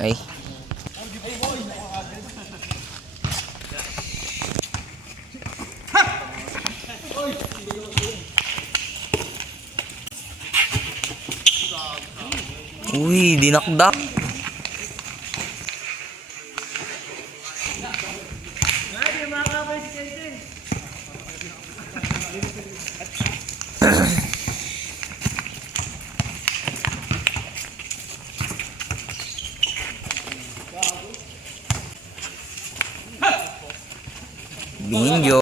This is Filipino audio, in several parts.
Ay. Uy, dinakdak. Binjo.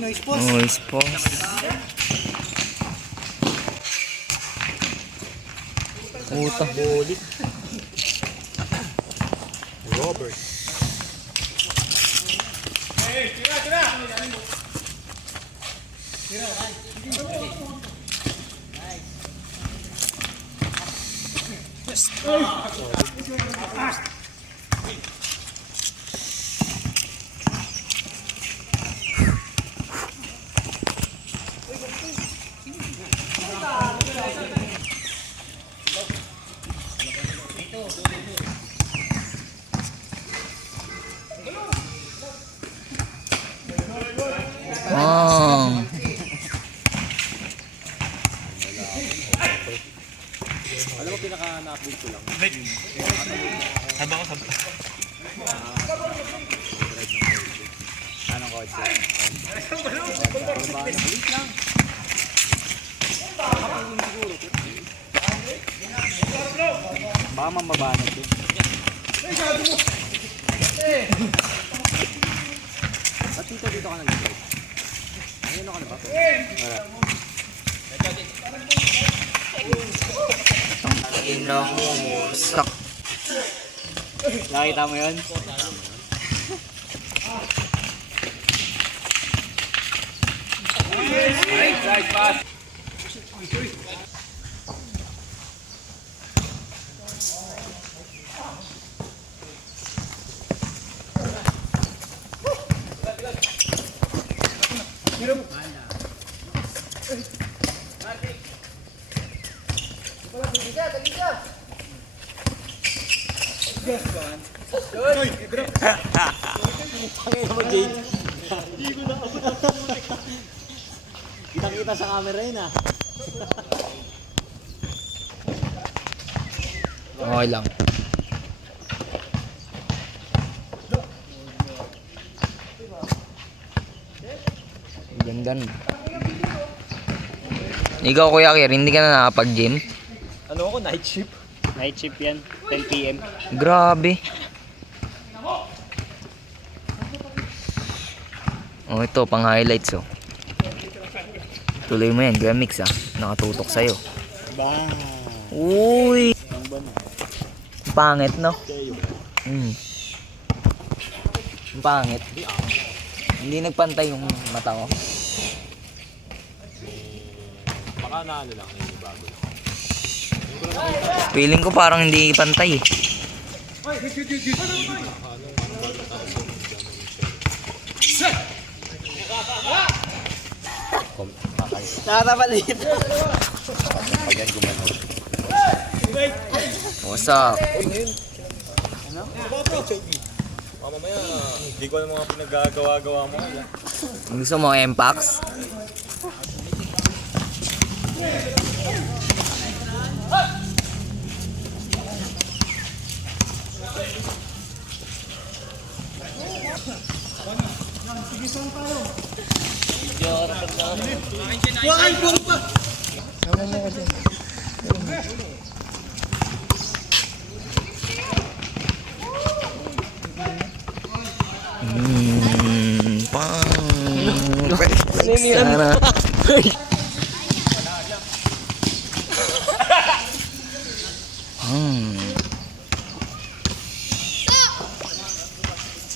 Nice boss. Nice boss. Puta. Bulit. Robert. Oh. Alam mo pinaka-na-update ko lang. Haba ko sa... Anong kotse? Wait lang. Baka mamabanat yun. Ba't dito ka nag-drive? Ayun ako na ba? Wala. Ina mo. Sak. Nakita mo yun? Right pass. Kita-kita sa camera yun ah. Okay lang. Gandan. Ikaw Kuya Kir, hindi ka na nakapag-gym? Ano ako? Night shift? Night shift yan. 10 PM. Grabe. Oh, ito pang highlights oh. Tuloy mo yan, Gramix ah. Nakatutok sa'yo. Bang! Uy! Ang ban. Pangit no? Pangit. Hindi nagpantay yung mata ko. Baka na ano lang, hindi bago lang. Feeling ko parang hindi pantay eh. Nakatapalit! Pagyan gumano. What's up? Mamaya, hindi ko alam mga pinagagawa-gawa mo. Gusto mo M-Pax? Flex sana.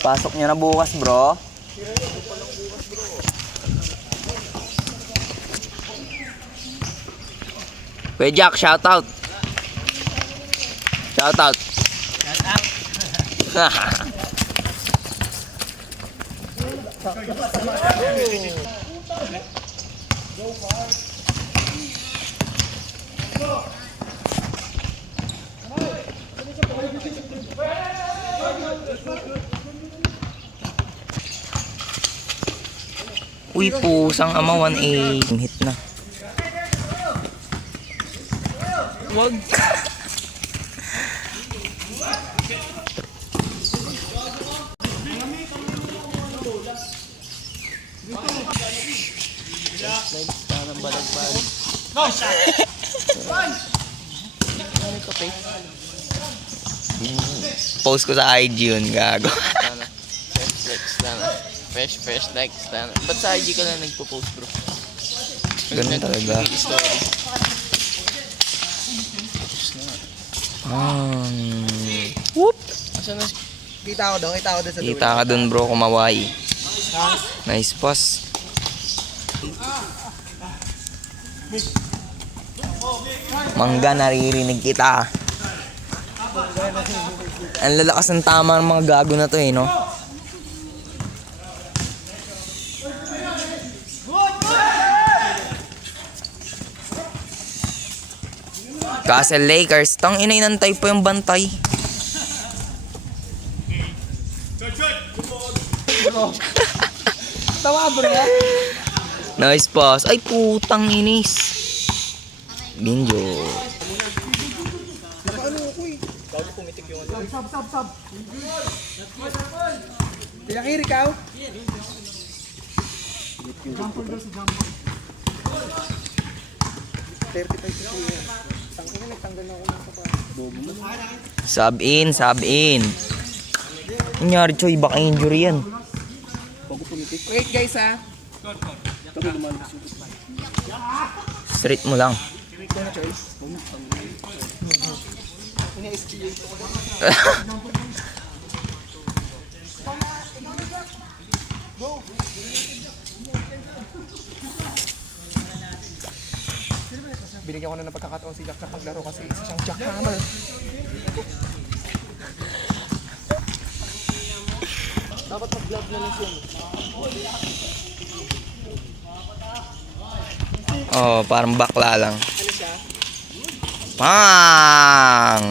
Pasok niya na bukas, bro. Kuya Jack, shout out. Shout out. Uy, pusang ama, 1A. Hit na. Wag. Post ko sa IG yun, gago. Fresh like stand. Ba't sa IG ka lang nagpo-post, bro? Ganun talaga. Story. Whoop! Asan na? Kita ko doon sa dulo. Kita ka dun bro, kumaway. Nice pass. Mangga, naririnig kita. Ang lalakas ng tama ng mga gago na to eh, no? Castle Lakers, tang inainantay po yung bantay. Tawa bro. Nice pass. Ay, putang inis. Binjo. Sab. Tinakiri ka? Jumper daw si Jumper. 35 sa kuya. Tanggalin na, nagtanggal na ako ng kapa. Sub in. Nangyari, Choy, baka injury yan. Wait guys ha. Straight mo lang. Binigyan ko na ng pagkakataon si Jack na paglaro kasi isa siyang jackhammer. Dapat mag-vlog na lang siya. Oh, parang bakla lang. Pang!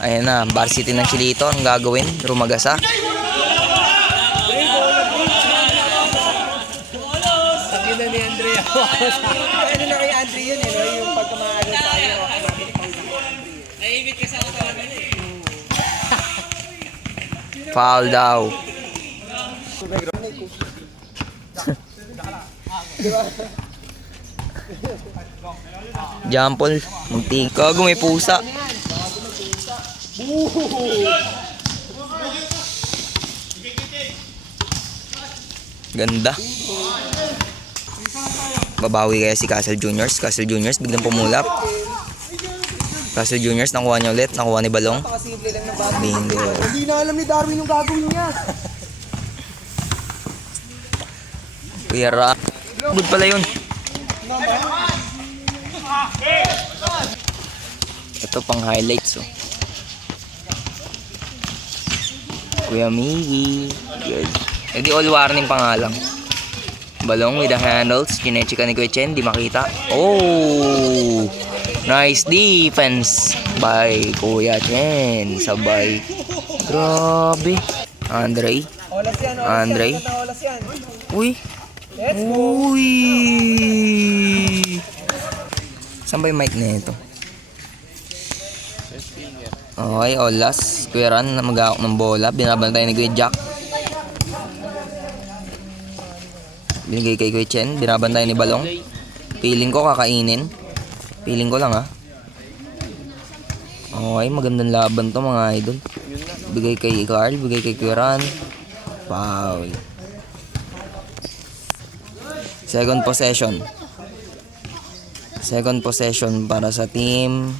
Ayan na. Varsity ng Chilito. Ang gagawin? Rumagasa. Sabi na ni Andrea. Ano na kay Andrea yun eh, no? Yung pagkamaano tayo. Naiibig ka sa ako talaga eh. Foul daw. Jampol. Muntik. Kago, may pusa. Ganda. Babawi kaya si Castle Juniors. Castle Juniors biglang pumulap. Castle Juniors nakuha niya ulit. Nakuha ni Balong. Napakasimple lang ng bago. Bingo. Hindi na alam ni Darwin yung gagawin niya. Pira. Good pala yun. Ito pang highlights oh. Kuya Miggy. Good. E di all warning pa nga lang. Balong with the handles. Kinechika ni Kuya Chen. Di makita. Oh! Nice defense by Kuya Chen. Sabay. Grabe. Andre. Olas yan. Andre. Olas yan. Uy. Uy. Saan ba yung mic na ito? Okay, olas. Kuya Ran na mag-aawak ng bola. Binabantay ni Kuya Jack. Binigay kay Kuya Chen. Binabantay ni Balong. Feeling ko kakainin. Feeling ko lang ha. Okay, magandang laban to mga idol. Bigay kay Carl. Bigay kay Kuya Ran. Foul. Second possession. Second possession para sa team.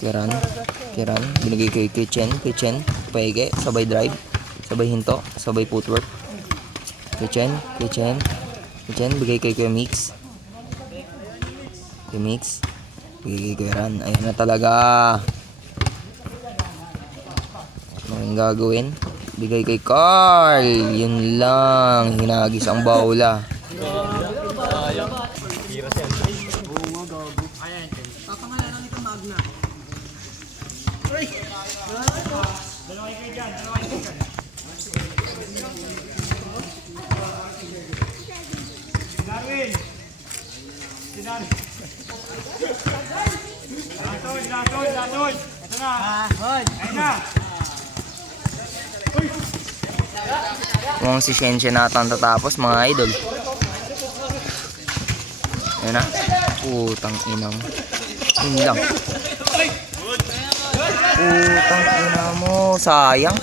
Kiran. Binigay kay Chen. Paige. Sabay drive. Sabay hinto. Sabay footwork. Chen. Bigay kay Kuya Mix. Bigay kay Kuya Ran. Ayan na talaga. Ano yung gagawin? Bigay kay Carl. Yun lang. Hinagis ang bola. Kung si Shenshen nata ang tatapos, mga idol. Ayan na. Putang ina mo. Yun lang. Putang ina mo. Sayang.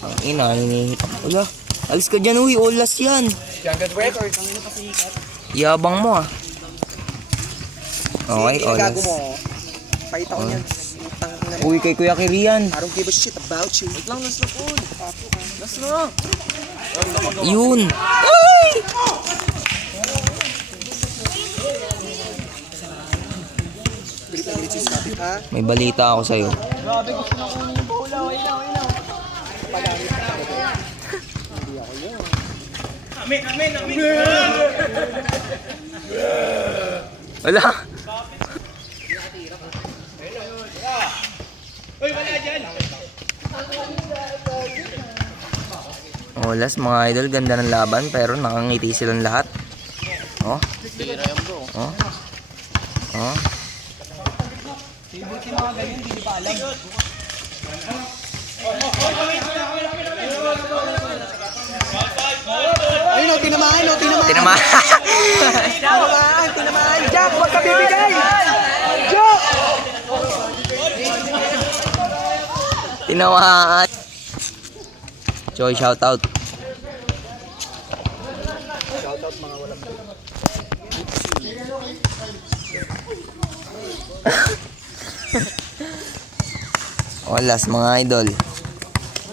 Ang ina, hinihitak. Wala. Alis ka dyan, uy. Olas yan. Jungle record. Yabang mo ah. Okay, olas. Gago mo. Pakita ko niyan. Uy, kay Kuya Kirian. I don't give a shit about you. Wait lang, last na po. Last na. Yun. Ay! Bilit-bilit si Scotty, ha? May balita ako sa'yo. Wala. Olas mga idol, ganda ng laban pero nakangiti silang lahat. Oh, Tira yan bro. oh. Oh. Ayun, tinamaan, tinamaan. Tinamaan. Tinamaan. Jack, huwag ka bibigay. Jack! Tinamaan. Joy, shout out. Olas mga idol.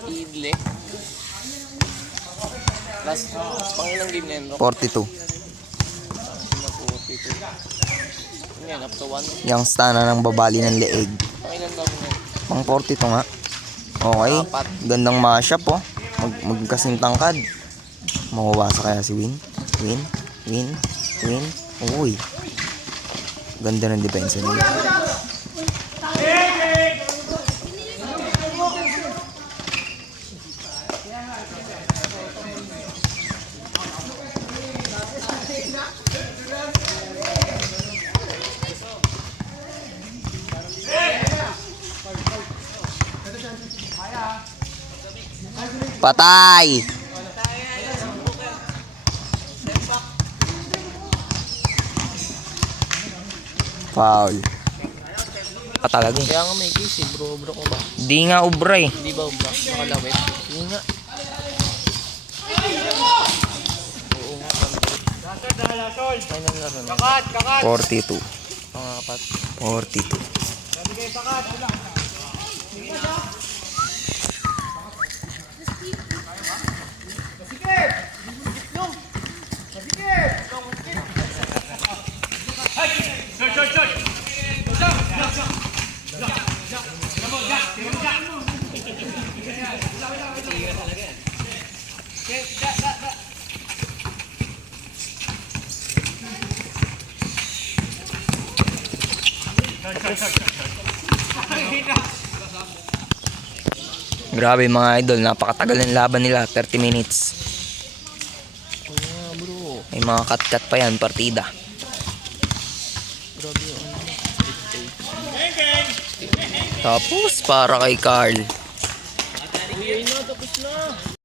Idle. Last, pangilang game na yun bro. 42. Ano yan, up to 1. Yung stana ng babali ng leeg. Pangilang game na yun. Pang 42 nga. Okay. Gandang mashup oh. Magkasing tangkad. Mawawasa kaya si Win. Win. Uy. Ganda ng depensa niya. Patay! Foul. Talaga eh. Kaya nga may case eh, bro ko ba? Di nga ubra eh. Di ba bro? Nakalawit. Hindi nga. Oo nga. Final laro na. 42. Pangapat. 42. Grabe mga idol, napakatagal ng laban nila, 30 minutes. Oo bro. May mga cut-cut pa yan, partida. Grabe yun. Tapos para kay Carl. Uy, ayun na, tapos na.